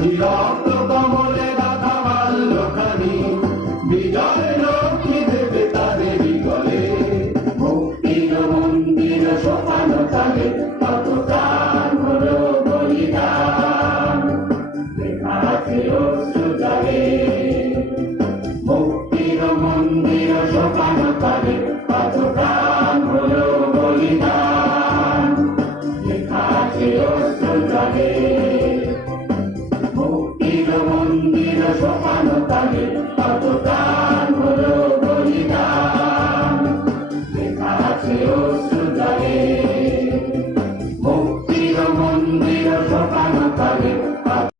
মাঝি রক্ত কমলে গাথা মাল্যখানি বিজয় লক্ষ্মী দেবে তাদেরই গলে মুক্তির মন্দির সোপান তালে কত প্রাণ হলো বলিদান লেখা আছে অশ্রু জলে মুক্তির মন্দির সোপান তালে কত প্রাণ হলো বলিদান লেখা আছে অশ্রু জলে মুক্তির মন্দির সোপান তালে কত প্রাণ হলো বলিদান লেখা আছে অশ্রু